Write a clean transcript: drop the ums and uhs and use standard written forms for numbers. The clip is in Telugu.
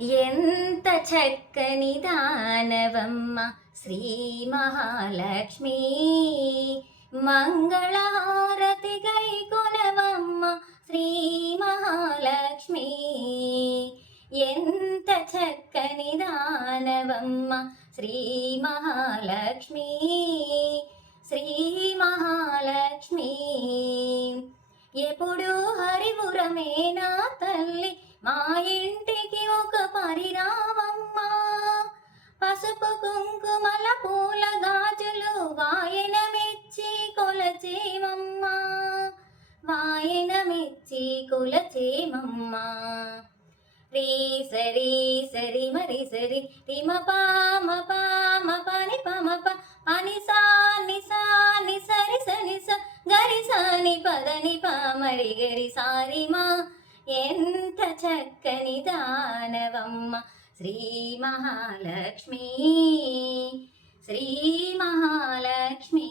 ఎంత చక్కని దానవమ్మ శ్రీ మహాలక్ష్మి. మంగళహారతి గై కొనవమ్మ శ్రీ మహాలక్ష్మి. ఎంత చక్కని దానవమ్మ శ్రీ మహాలక్ష్మి. శ్రీ మహాలక్ష్మి ఎప్పుడు హరిపురమే నా తల్లి, మా ఇంటికి ఒక పరిరావమ్మ. పసుపు కుంకుమల పూల గాజులు వాయనమెచ్చి కొలచేమమ్మ. వాయనమెచ్చి కొలచేమమ్మ. రీ సరి సరి మరి సరి రిమ పామ పామ పని పమ పని సా ని సా ని సరి సని స గరి సాని పదని పామరి గరి సారి మా. ఎంత చక్కని దానవమ్మ శ్రీ మహాలక్ష్మి. శ్రీ మహాలక్ష్మి.